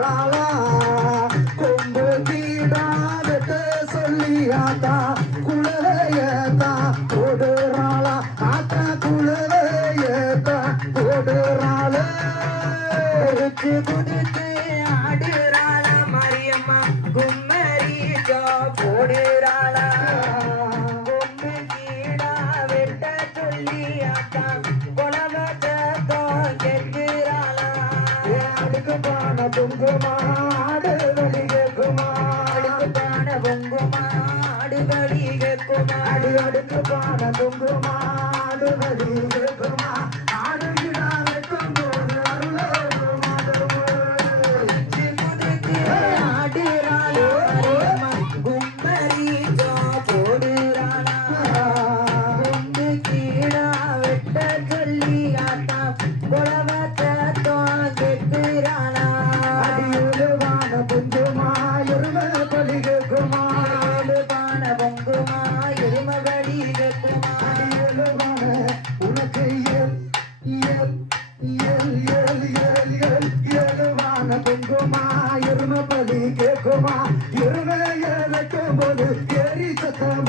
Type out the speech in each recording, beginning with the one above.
ராலா கொம்பு தீடாதட்ட சொல்லியாதா பொங்குமாடு வழிகக்குமாடு பான பொங்குமாடு வழிகக்குமாடு அடுக்கு பான பொங்குமாடு சத்தமா இருமையை வைக்கும் போது எரி சத்தமா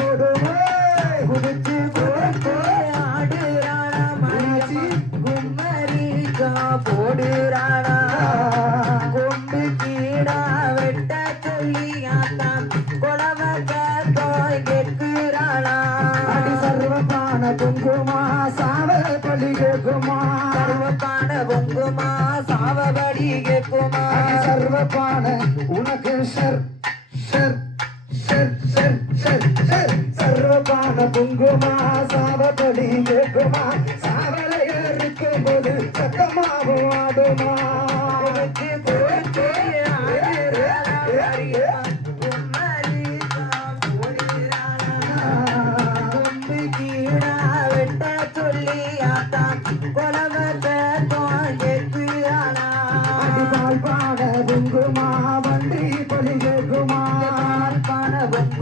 சர்வப்பான பொங்குமா சாவபடி கேட்குமா? சர்வப்பான உனக்கு ஷர் ஷர் ஷர் ஷர் ஷர் ஷர். சர்வப்பான பொங்குமா சாவபடி கேட்குமா? சாவலையா இருக்கும் போது சத்தமாகும் அதுமா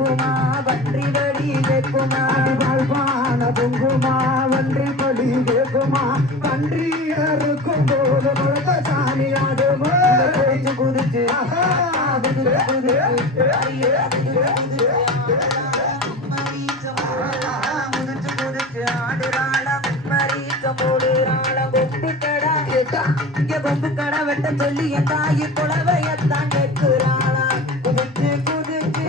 பொங்குமா வன்றி வழி கேட்குமா வாழ்வான பொங்குமா வன்றி படி கேட்குமா பன்றி அறுக்கும் போது முழக்க சாமி ஆடுமா குதிச்சு சொல்லி என் தாயி குழவையத்தான் கேட்கிறாளா குதிச்சு குதிச்சு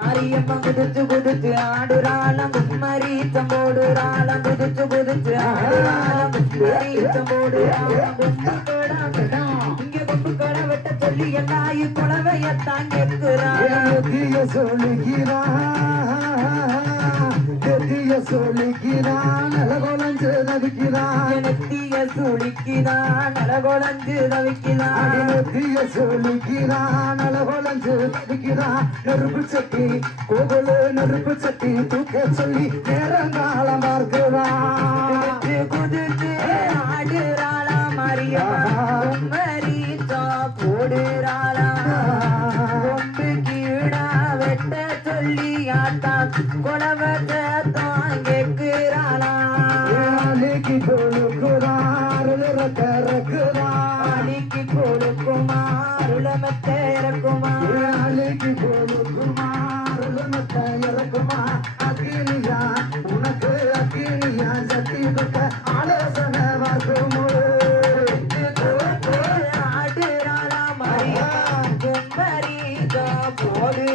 மாரியம்மா குதிச்சு குதிச்சு ஆடுறாளம். மரீச்சம் போடுறாளம். குதிச்சு குதிச்சு ஆடுறாளம். மரீச்சம் போடுறாளம். இங்க கும்பு கடை வெட்ட சொல்லி எல்லாயு குளவையத்தான் குழவையத்தான் கேட்கிறாள் சொல்லுகிறான் எதிய சொல்லுகிறான் அலகோலஞ்சு நடிக்கிறான் நெத்திய சுழிக்கிறான் அழகொழஞ்சு தவிக்கிறான் அடிமத்திய சொல்லுகிறான் அலகோலஞ்சு நடிக்கிறான் நெருப்பு சட்டி கோகுல நெருப்பு சட்டி தூக்க சொல்லி நேரங்காலம் பார்க்கிறான் குலவத்தை தாங்கிக்கிறானா கொடுக்குறாரு அடிக்கு கொடுக்குமாருளமத்தை இறக்குமா அடிக்கு கொடுக்குமாருளமத்தை இறக்குமா அகிலியா உனக்கு அகிலியா சக்தி பக்க ஆலோசனை வாக்குமோ ஆடுறானா மரியா கும்பரிதா போடு